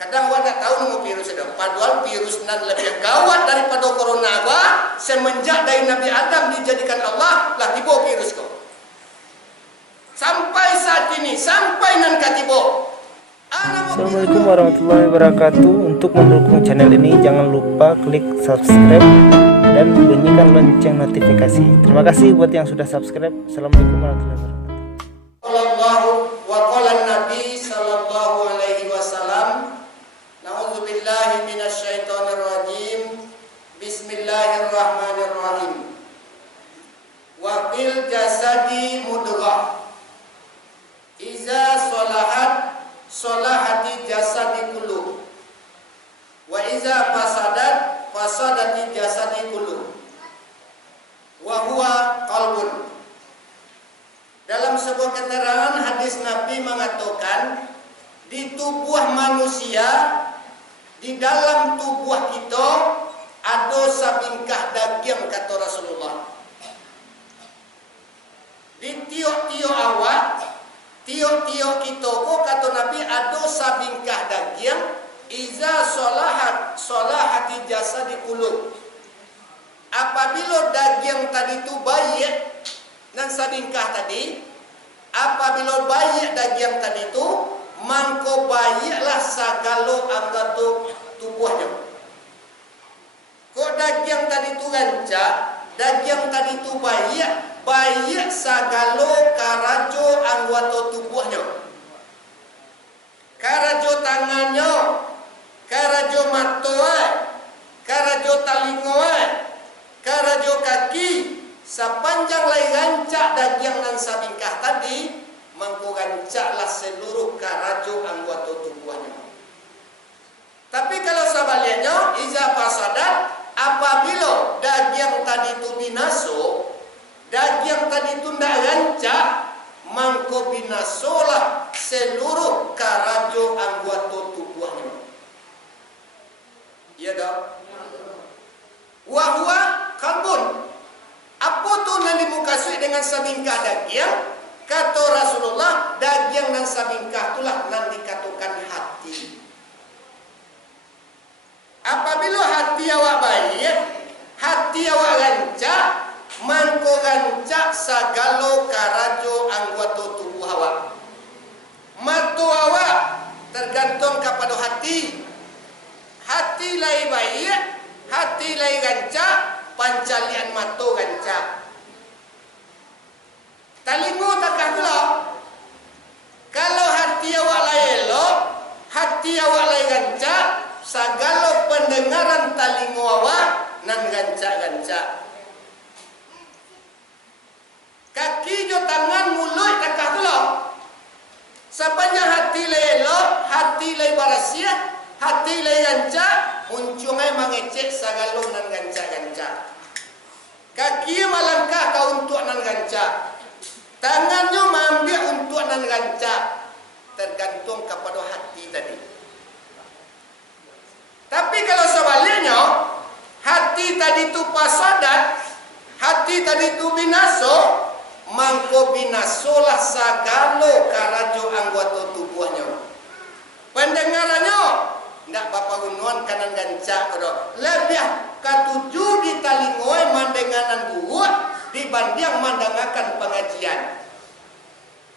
Kadang wadah tahu nemu virus itu. Padahal virus nan lebih gawat daripada corona apa? Semenjak dari Nabi Adam dijadikan Allah lah tiba virus kau. Sampai saat ini, sampai nan katibo. Assalamualaikum warahmatullahi wabarakatuh. Untuk mendukung channel ini jangan lupa klik subscribe dan bunyikan lonceng notifikasi. Terima kasih buat yang sudah subscribe. Assalamualaikum warahmatullahi wabarakatuh. Nabi sallallahu alaihi wasallam. Na'udzubillahi minasyaitonirrajim. Bismillahirrahmanirrahim. Wa fil jasadi mudghah. Iza sholahat sholahati jasadi kullu. Wa iza fasadat fasadati jasadi kullu. Wa huwa qalbun. Dalam sebuah keterangan hadis Nabi mengatakan di tubuh manusia, di dalam tubuh kita ada sabingkah daging, kata Rasulullah. Di tiok-tiok awak, tiok-tiok kita kok kata Nabi ada sabingkah daging. Iza sholahat sholahati jasadi kullu. Apabila daging tadi itu baik dan sabingkah tadi, apabila baik daging tadi itu, mangko baiklah sagala anggota tubuhnya. Kok daging tadi itu rancak, daging tadi itu baik, baik sagala karajo anggota tubuhnya. Karajo tangannya, karajo mata, karajo talinga, karajo kaki. Sepanjang lai rancak daging dan sabingkah tadi, mangko rancaklah seluruh karajo anggota tubuhnya. Tapi kalau sebaliknya, iza fasadat, apabila daging tadi itu binaso, daging tadi itu tidak rancak, mangko binasolah seluruh karajo anggota tubuhnya. Iya dah. Wahwa kalbun. Apa tu yang dimukasui dengan sabingkah daging? Kata Rasulullah, daging dan sabingkah itulah yang dikatakan hati. Apabila hati awak baik, hati awak rancak, mangko rancak sagala karajo anggota tubuh awak. Mata awak tergantung kepada hati. Hati lai baik, hati lai rancak, pancalian mata rancak. Talingo takah pula. Kalau hati awak lai elok, hati awak lai rancak, segala pendengaran talingo awak nan rancak-rancak. Kaki jo tangan mulut takah pula. Sepanjang hati lai elok, hati lai barasiah, hati lai rancak, uncungnya mengecek segala nan rancak-rancak. Kaki melangkah kau untuk nan rancak, tangannya mengambil untuk nan rancak, tergantung kepada hati tadi. Tapi kalau sebaliknya, hati tadi itu pasadat, hati tadi itu binaso, mangko binasolah sagala karajo anggota tubuhnya. Pendengarannya ndak bapa gunuan kanan gancak kodo. Lebih katuju di talingoi mandenganan buat dibanding mandangakan pengajian.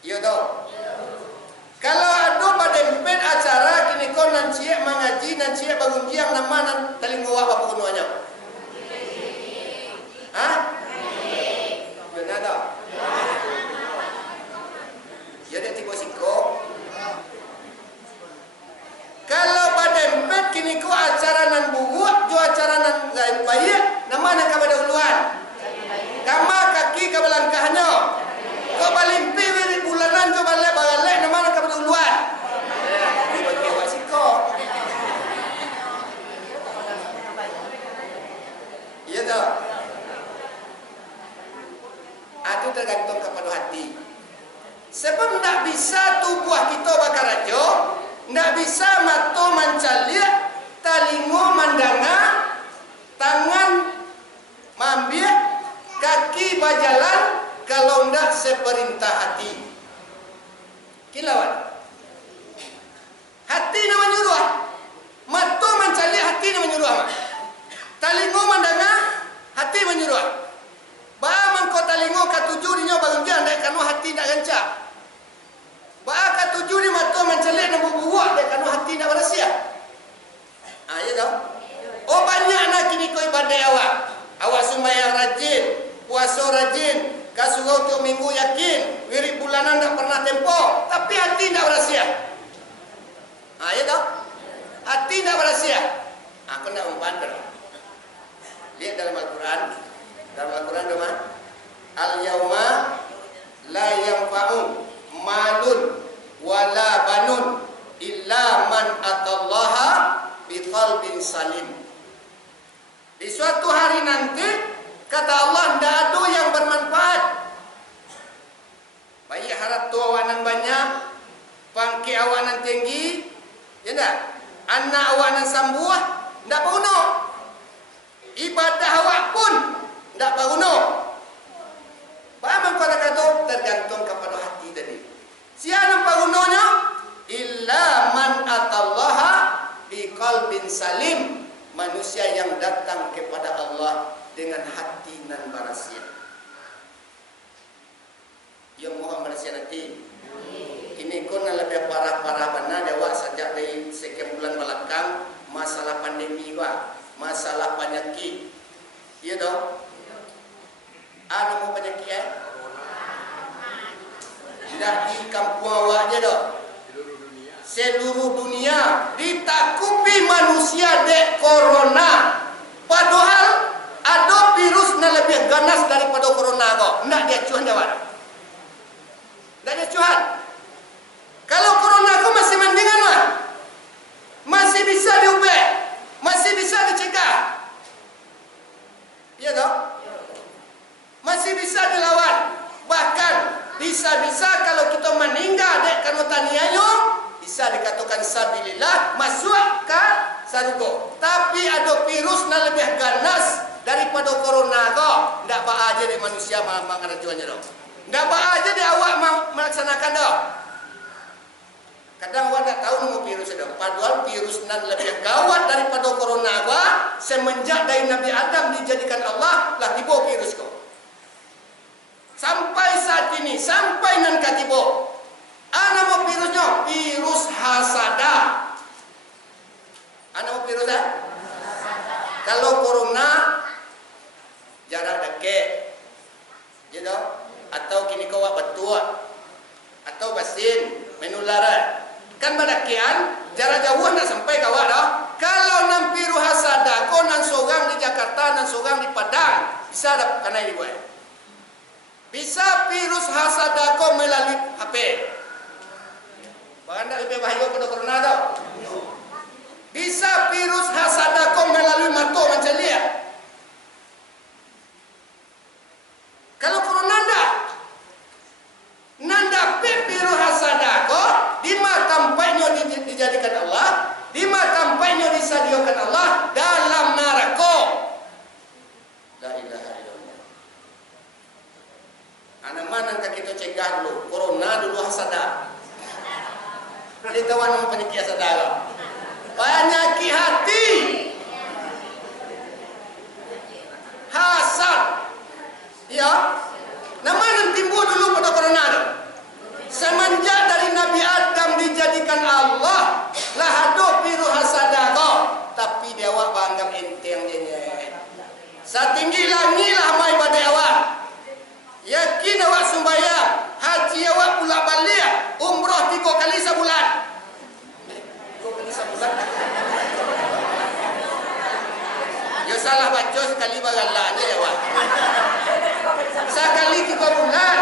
Iya dong. Kalau ada pada empet acara kini kau nan cie mengaji nan cie bangun jiang nama nan talingoi bapa gunuannya. Hah? Benar tak? Ya dia tiba singkong. Kalau pada empet kini ku acara nan bugut, jo acara nan lain baik, nama nak kepada uluan. Kama kaki ke belangkahnya. Kau balimpi wiri bulanan jo balik, nama nak kepada uluan. Bagi awak siko. Iya tak? Itu tergantung kepada hati. Sebab tak bisa tubuh kita bakar aja. Tidak bisa mata mencaliak, talingo mandanga, tangan mambil, kaki berjalan, kalau Hati tidak berhasil. Aku tidak membantu. Lihat dalam Al-Quran. Dalam Al-Quran cuma al-yawma la yanfa'u malun wala banun illa man atallaha biqalbin salim. Di suatu hari nanti kata Allah tidak ada yang bermanfaat. Baik harap tu awanan banyak, pangki awanan tinggi, ya tak? Anak awanan sambuah, tidak berguna. Ibadah awak pun tidak berguna. Paham kata kata tergantung kepada hati tadi. Siapa bergunanya? Illa man atallaha biqalbin salim. Manusia yang datang kepada Allah dengan hati nan barasia. Yang Muhammad Malaysia nanti. Ini kau nak lebih parah-parah benar jawab sejak dari sekian bulan belakang masalah pandemi juga, masalah penyakit. Iya dong. Ada mau penyakit tidak di kampung awak je dong. Seluruh dunia ditakuti manusia dek corona. Padahal ada virus yang lebih ganas daripada corona kok. Tidak dia cuan jawab. Tidak dia cuan. Kalau corona kau masih mendingan mah, masih bisa diubah, masih bisa dicegah. Iya dong. Masih bisa dilawan. Bahkan bisa-bisa kalau kita meninggal dek karena taniayo bisa dikatakan sabilillah masuk ke surga. Tapi ada virus yang lebih ganas daripada corona kok. Tidak apa aja di manusia mengarajuannya dong. Tidak apa aja di awak melaksanakan dong. Kadang awak tak tahu nama virus itu. Padahal virus yang lebih gawat daripada corona kok. Semenjak dari Nabi Adam dijadikan Allah lah tiba virus kok. Sampai saat ini, sampai nan katibo. Nama virusnya virus hasada. Nama virusnya? Kalau corona jarak dekat, gitu? Atau kini kau betua, atau basin menularan. Kan badakian jarak jauh nak sampai kawak dah. Kalau nan virus hasada, kau nan sogang di Jakarta, nan sogang di Padang, bisa dapat kena ini buat. Bisa virus hasada kau melalui HP. Bahkan tak lebih bahaya pada corona tau. Bisa virus hasada kau melalui mata macam lihat. Kalau corona tak, nanda virus hasada kau di mata tampaknya dijadikan Allah, di mata tampaknya disediakan Allah dalam neraka. La ilaha illallah. Anak mana kita cegah dulu, corona dulu hasada. Dia tahu nama penyakit hasada. Penyakit hati. Hasad. Ya. Nama yang timbul dulu pada corona itu. Semenjak dari Nabi Adam dijadikan Allah, lah ada virus hasada kau. Tapi dia awak banggam enteng je. Setinggi langit lah mai pada awak. Yakin awak sembahyang, haji awak pula balik, umrah 3 kali sebulan. 3 kali sebulan. Ya salah baca sekali bagalanya ya awak. Sekali 3 bulan.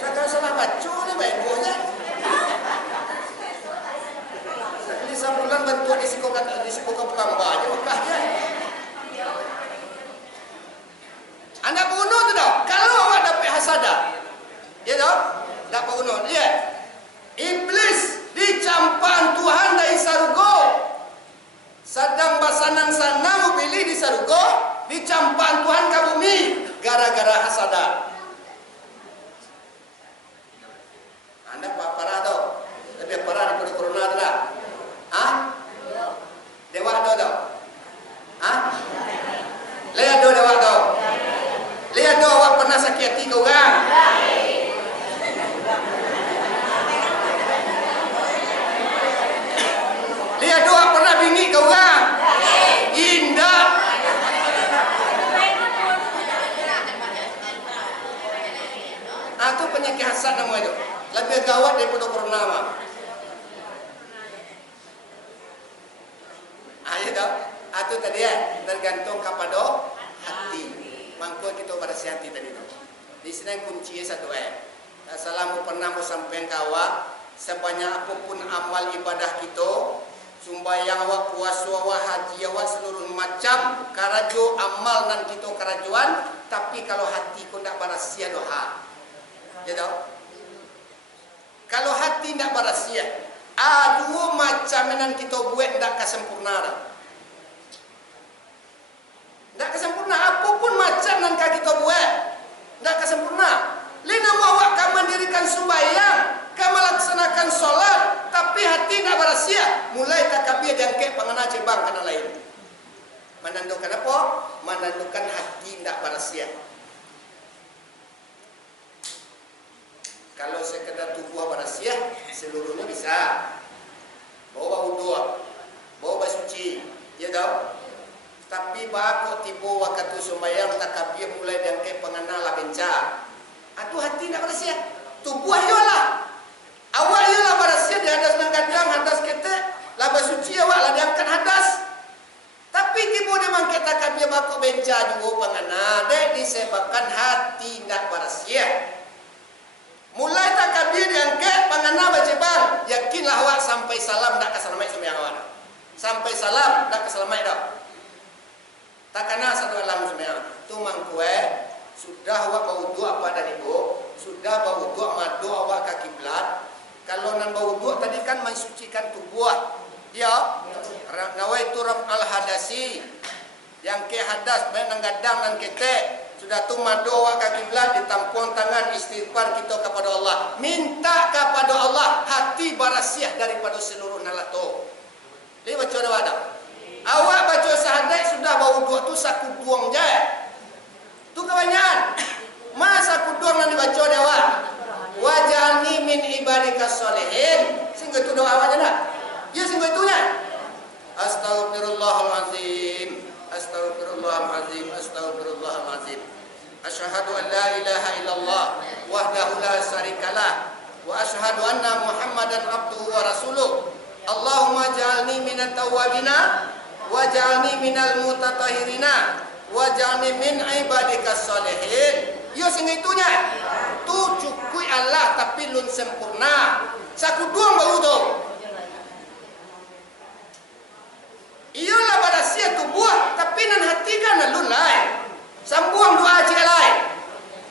Sekali salah baca ni baik boleh. Sekali sebulan bentuk disiko Pekambah je Mekahnya. Anda bunuh tu dah. Kalau awak dapat hasada, ya dah, dapat bunuh. Lihat, iblis dicampang Tuhan dari surga. Sedang basanan sana pilih di surga, dicampang Tuhan ke bumi gara-gara hasada. Anda parah tau, lebih parah daripada corona tu lah. Ah, dewa tau. Ah, lihat dewa tau. Lihat doa awak pernah sakit hati ke orang? Lihat doa pernah bingit ke orang? Indah. Itu penyakit hasad nama itu. Lebih gawat daripada corona. Gitu. Itu tadi ya, tergantung kepada hati. Mangko kita bersih hati tadi tu. Di sini kuncinya satu Assalamu pernah mau sampai kawa sebanyak apapun amal ibadah kita, sumbayang awak, puasa awak, haji awak, seluruh macam karajo amal nan kita karajuan, tapi kalau hati kau tak barasia doa. Ya tahu? Kalau hati tak barasia, dua macam nan kita buat tak kesempurnaan. Tak kesempurna apapun macam nan kita buat, tak kesempurna. Lina awak kan mendirikan sembahyang, kan melaksanakan solat, tapi hati tak barasia, mulai takbir dan ke pangana cebang kana lain. Menandakan apa? Menandakan hati tak barasia. Kalau sekedar tubuh barasia, seluruhnya bisa. Bawa wudu, bawa basuci, ya tahu? Tapi bakok tiba waktu sembahyang takbir mulai dan ke pangana la benca. Atu hati nak barasia. Tubuh ayolah. Awak ayolah barasia di hadas nang gadang, hadas kete, laba suci awak lah diangkat hadas. Tapi tiba dia mangke takbir bakok benca juga pangana, dek disebabkan hati nak barasia. Mulai takbir diangkat pangana baca bang, yakinlah awak sampai salam dak keselamai sembahyang awak. Sampai salam dak keselamai dak. Takana satu alam sembahyang. Tu mangkue sudah awak berwudu apa dari ibu, sudah berwudu madu awak ke kiblat. Kalau nan berwudu tadi kan mensucikan tubuh. Ya. Nawaitu raf'al hadasi. Yang ke hadas baik nang gadang nan kete. Sudah tu madu awak ke kiblat, ditampung tangan istighfar kita kepada Allah. Minta kepada Allah hati barasiah daripada seluruh nalato. Dia baca ada. Awak baca syahadat sudah berwudu tu saku buang je. Tu kebanyakan. Masa kuduang yang dibaca dewa. Waj'alni min ibadika sholihin. Sehingga itu doa awak je tak? Ya sehingga itunya. Astaghfirullahalazim. Astaghfirullahalazim. Astaghfirullahalazim. Asyhadu an la ilaha illallah wahdahu la syarikalah wa asyhadu anna Muhammadan abduhu wa rasuluh. Allahumma ja'alni minat tawwabina waj'alni minal mutatahhirina waj'alni min ibadikas sholihin. Yo sing itunya. Tu cukui Allah tapi lun sempurna. Sakuduang bau tu. Iyalah barasia tubuh tapi nan hati kan lun lain. Sambuang doa cik lain.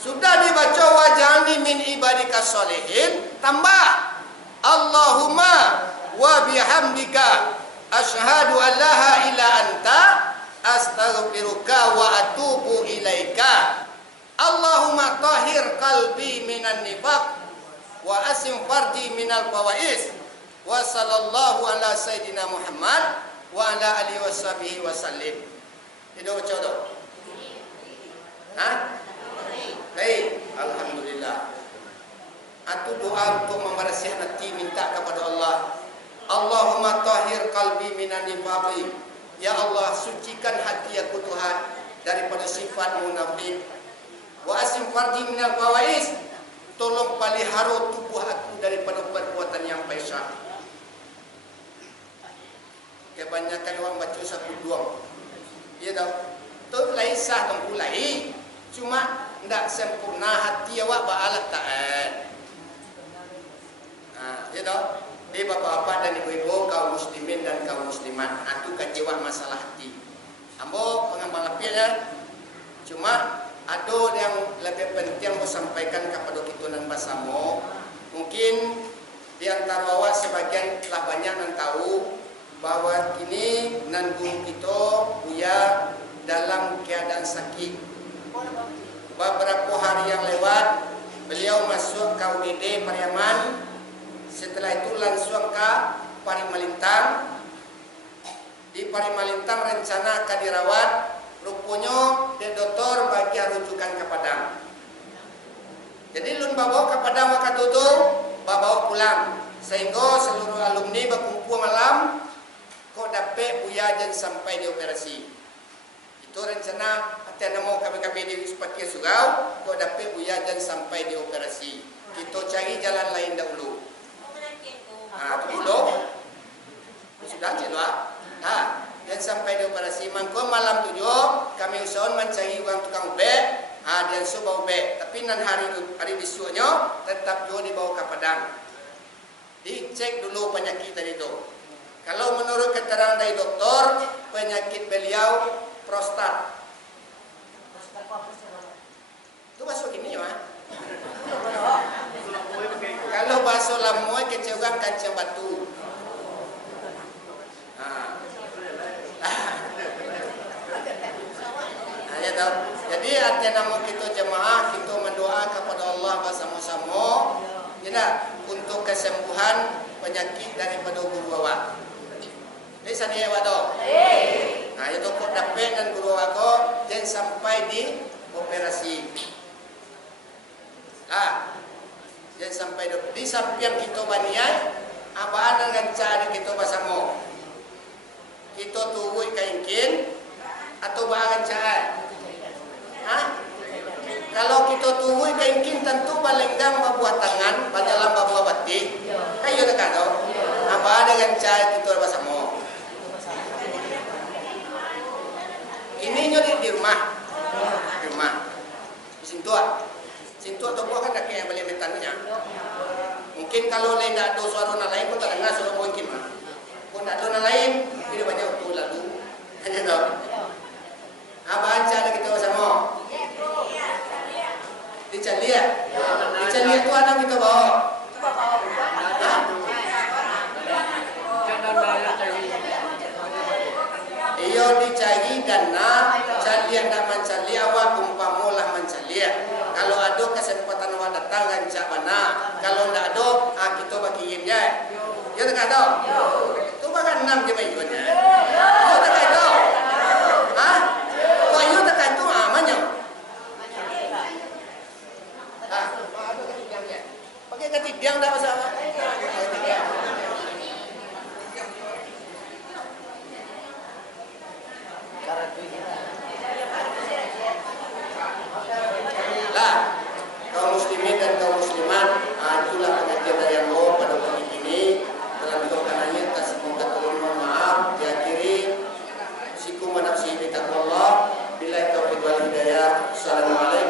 Sudah dibaca waj'alni min ibadikas sholihin, tambah Allahumma wa bihamdika asyhadu an la ilaha illa anta astaghfiruka wa atubu ilaika. Allahumma tahhir qalbi minan nifaq wa asim farji minal fawais wa sallallahu ala sayyidina Muhammad wa ala alihi washabihi wasallim. Itu baca tu. Baik, alhamdulillah. Atu doa untuk membersihkan hati, minta kepada Allah. Allahumma tahhir qalbi minan nifaqi. Ya Allah, sucikan hati aku Tuhan daripada sifat munafik. Wa asim farji minal fawais. Tolong pelihara tubuh aku daripada perbuatan yang fahsyah. Kebanyakan orang baca sapu duang. Ya tahu. Tu lain sah tempulai. Cuma ndak sempurna hati awak ba'alat ta'at. Ya tahu. Di bapak-bapak dan ibu-ibu, kaum muslimin dan kaum muslimat, itu kecewa masalah hati. Ambo pengambil lapirnya. Cuma ada yang lebih penting mau sampaikan kepada kita nan basamo. Mungkin di antara awak sebagian telah banyak yang tahu bahwa kini nan guru kita Buya dalam keadaan sakit. Beberapa hari yang lewat beliau masuk ke UGD Pariaman. Setelah itu langsung ke Parimalintang. Di Parimalintang rencana akan dirawat. Rupanya dia doktor bagi rujukan ke Padang. Jadi lun bawa ke Padang waktu itu bawa pulang. Sehingga seluruh alumni berkumpul malam. Kok dapat Buya dan sampai di operasi. Itu rencana hati mau kami di Wispatia Surau. Kok dapat Buya dan sampai di operasi. Kita cari jalan lain dahulu. Dulu sudah cila. dan sampai di operasi mangko malam 7 kami usahakan mencari uang tukang ubek. Dan so bau ubek, tapi nan hari besoknya tetap juga dibawa ke Padang. Dicek dulu penyakit tadi itu. Kalau menurut keterangan dari dokter, penyakit beliau prostat. Itu bahasa gini ya. Kalau bahasa lamoy kecewang kancing batu. Ya tahu. Jadi artinya kita jemaah kita mendoa kepada Allah bersama-sama, ya, untuk kesembuhan penyakit daripada guru awak. Ini sani awak. Nah, itu kok dapat dan guru awak jangan sampai di operasi. Jangan sampai di samping kita baniai, apa dengan cara kita bersama. Kita tunggu kainkin atau bahan cara. Kalau kita tunggu kainkin tentu balenggang babuah tangan, dalam babuah batik. Kayu nak tahu. Apa dengan cara kita bersama. Ini di rumah. Di rumah. Di Sintu atau buah kan yang balik metannya. Mungkin kalau lain tak ada suara lain pun tak dengar suara mungkin mah. Pun tak ada lain, ini banyak waktu lalu. Hanya tahu. Apa cara kita bersama? Dicalia. Dicalia itu anak kita bawa. Iyo dicari dana, calia nak mencari awak umpamolah mencari. Kalau ada kesempatan awak datang rancak mana. Kalau tidak ada, kita bagiinnya. Ya tak ada. Tu bahkan 6 je bayunya. Ya tak ada. Kau itu tak ada amannya. Pakai ketidiang dah masalah. Lah, kaum muslimin dan kaum muslimat, itulah pengajian yang mau pada pagi ini. Dalam doanya kasih minta tolong maaf, diakhiri sikum wa nafsi bi taqwallah. Billahi taufiq wal hidayah. Assalamualaikum.